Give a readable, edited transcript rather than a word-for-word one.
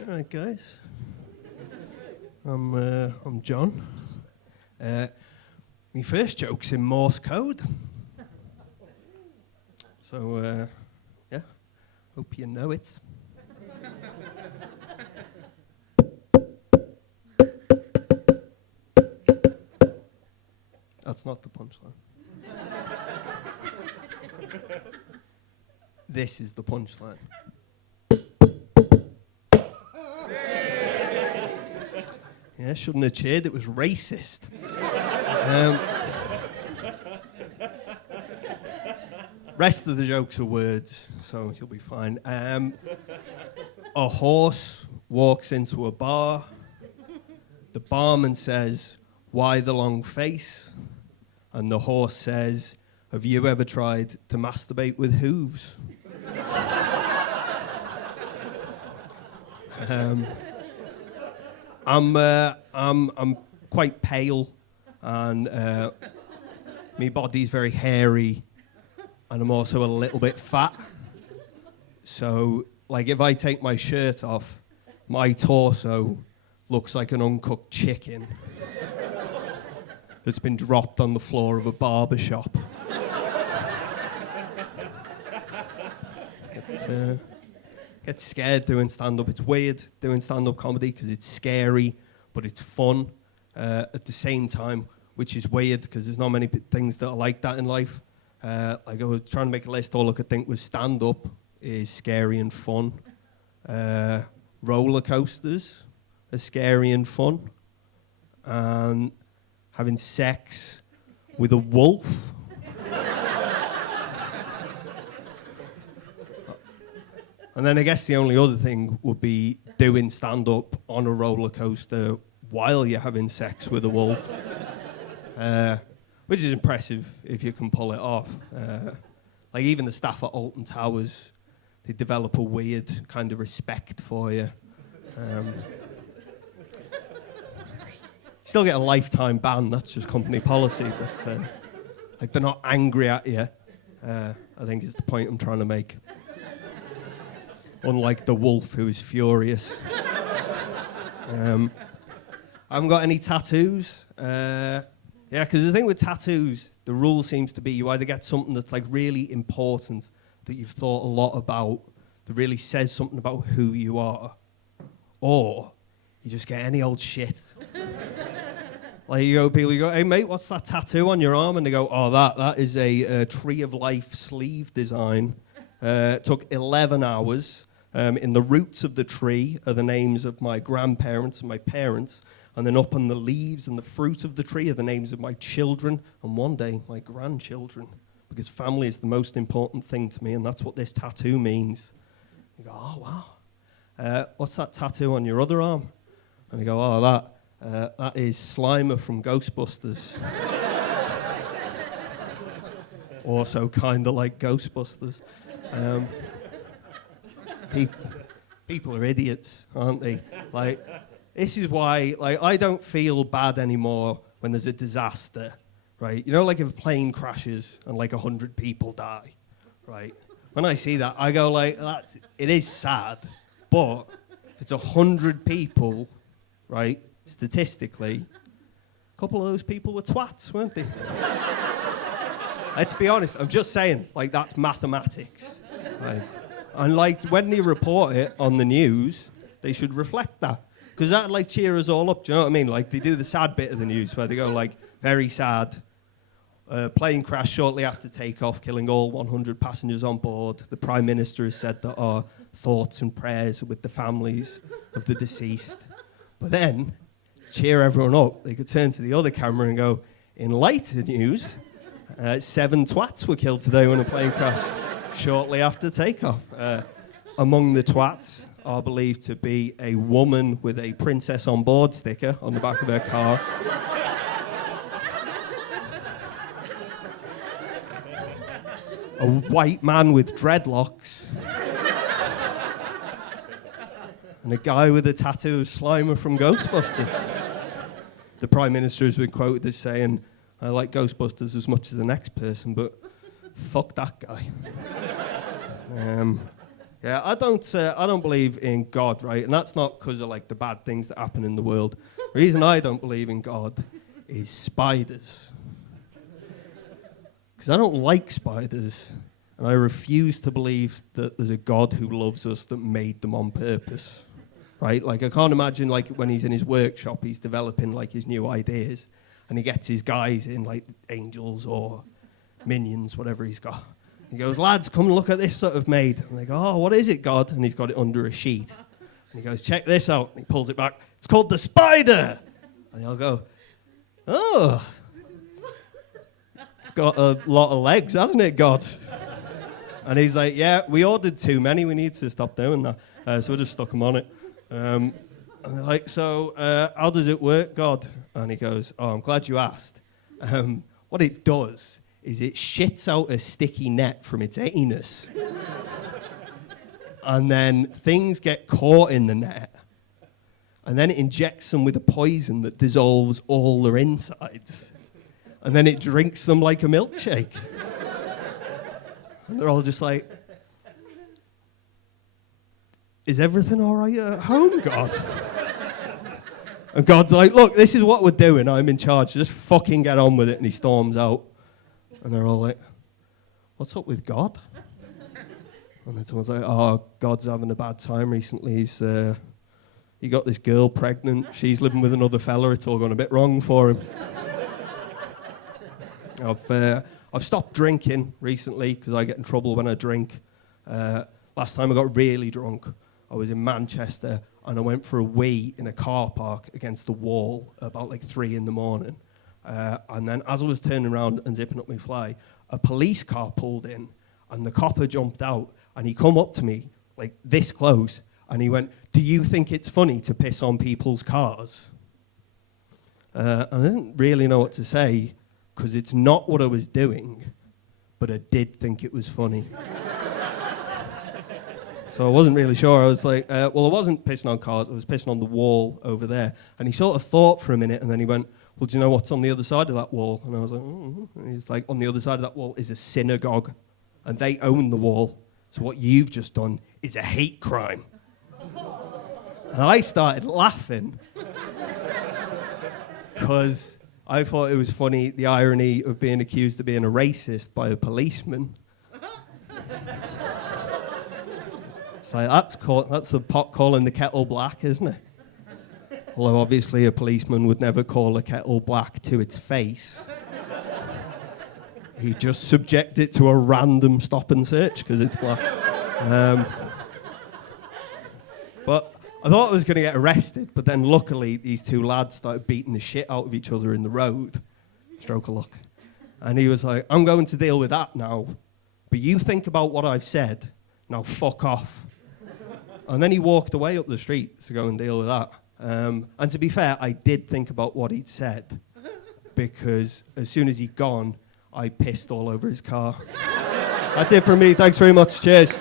All right, guys. I'm John. My first joke's in Morse code. So, yeah, hope you know it. That's not the punchline. This is the punchline. Yeah, shouldn't have cheered, it was racist. Rest of the jokes are words, so you'll be fine. A horse walks into a bar. The barman says, "Why the long face?" And the horse says, "Have you ever tried to masturbate with hooves?" I'm quite pale, and my body's very hairy, and I'm also a little bit fat. So, like, if I take my shirt off, my torso looks like an uncooked chicken that's been dropped on the floor of a barber shop. Get scared doing stand-up. It's weird doing stand-up comedy because it's scary, but it's fun at the same time, which is weird because there's not many things that are like that in life. Like I was trying to make a list, all I could think was stand-up is scary and fun. Roller coasters are scary and fun. And having sex with a wolf. And then I guess the only other thing would be doing stand-up on a roller coaster while you're having sex with a wolf, which is impressive if you can pull it off. Like even the staff at Alton Towers, they develop a weird kind of respect for you. Still get a lifetime ban, that's just company policy, but like they're not angry at you, I think is the point I'm trying to make. Unlike the wolf, who is furious. I haven't got any tattoos. Yeah, because the thing with tattoos, the rule seems to be you either get something that's like really important, that you've thought a lot about, that really says something about who you are, or you just get any old shit. Like you go, "Hey mate, what's that tattoo on your arm?" And they go, "Oh, that is a Tree of Life sleeve design. It took 11 hours. In the roots of the tree are the names of my grandparents and my parents, and then up on the leaves and the fruit of the tree are the names of my children, and one day my grandchildren, because family is the most important thing to me, and that's what this tattoo means." You go, "Oh, wow. What's that tattoo on your other arm?" And they go, "Oh, that is Slimer from Ghostbusters." Also kind of like Ghostbusters. People are idiots, aren't they? Like, this is why, like, I don't feel bad anymore when there's a disaster, right? You know, like if a plane crashes and like 100 people die, right? When I see that, I go like, it is sad, but if it's 100 people, right, statistically, a couple of those people were twats, weren't they? Let's be honest, I'm just saying, like, that's mathematics, right? And like when they report it on the news, they should reflect that, because that'd like cheer us all up. Do you know what I mean? Like they do the sad bit of the news where they go like, "Very sad. Plane crash shortly after takeoff, killing all 100 passengers on board. The Prime Minister has said that our thoughts and prayers are with the families of the deceased." But then, cheer everyone up, they could turn to the other camera and go, "In lighter news, 7 twats were killed today when a plane crashed shortly after takeoff. Among the twats are believed to be a woman with a Princess on Board sticker on the back of her car, a white man with dreadlocks, and a guy with a tattoo of Slimer from Ghostbusters." The Prime Minister has been quoted as saying, "I like Ghostbusters as much as the next person, but fuck that guy." Yeah, I don't believe in God, right? And that's not because of like the bad things that happen in the world. The reason I don't believe in God is spiders. Because I don't like spiders, and I refuse to believe that there's a God who loves us that made them on purpose, right? Like, I can't imagine, like, when he's in his workshop, he's developing, like, his new ideas, and he gets his guys in, like, angels or minions, whatever he's got. He goes, lads, come and look at this that I've made. And they go, oh, what is it, God? And he's got it under a sheet. And he goes, check this out. And he pulls it back. It's called the spider. And they'll go, oh, it's got a lot of legs, hasn't it, God? And he's like, yeah, we ordered too many. We need to stop doing that. So we just stuck them on it. And they're like, so how does it work, God? And he goes, oh, I'm glad you asked. What it does is it shits out a sticky net from its anus. And then things get caught in the net. And then it injects them with a poison that dissolves all their insides. And then it drinks them like a milkshake. And they're all just like, is everything all right at home, God? And God's like, look, this is what we're doing. I'm in charge. Just fucking get on with it. And he storms out. And they're all like, what's up with God? And then someone's like, oh, God's having a bad time recently. He got this girl pregnant. She's living with another fella. It's all gone a bit wrong for him. I've stopped drinking recently because I get in trouble when I drink. Last time I got really drunk, I was in Manchester and I went for a wee in a car park against the wall about like 3 a.m. And then as I was turning around and zipping up my fly, a police car pulled in and the copper jumped out and he come up to me like this close and he went, do you think it's funny to piss on people's cars? And I didn't really know what to say because it's not what I was doing, but I did think it was funny. So I wasn't really sure. I was like, well, I wasn't pissing on cars, I was pissing on the wall over there. And he sort of thought for a minute and then he went, well, do you know what's on the other side of that wall? And I was like, oh. And he's like, on the other side of that wall is a synagogue, and they own the wall. So what you've just done is a hate crime. And I started laughing because I thought it was funny, the irony of being accused of being a racist by a policeman. It's like, that's the pot calling the kettle black, isn't it? Although obviously a policeman would never call a kettle black to its face. He'd just subject it to a random stop and search because it's black. But I thought I was going to get arrested, but then luckily these two lads started beating the shit out of each other in the road. Stroke of luck. And he was like, I'm going to deal with that now, but you think about what I've said, now fuck off. And then he walked away up the street to go and deal with that. And to be fair, I did think about what he'd said, because as soon as he'd gone, I pissed all over his car. That's it from me. Thanks very much. Cheers.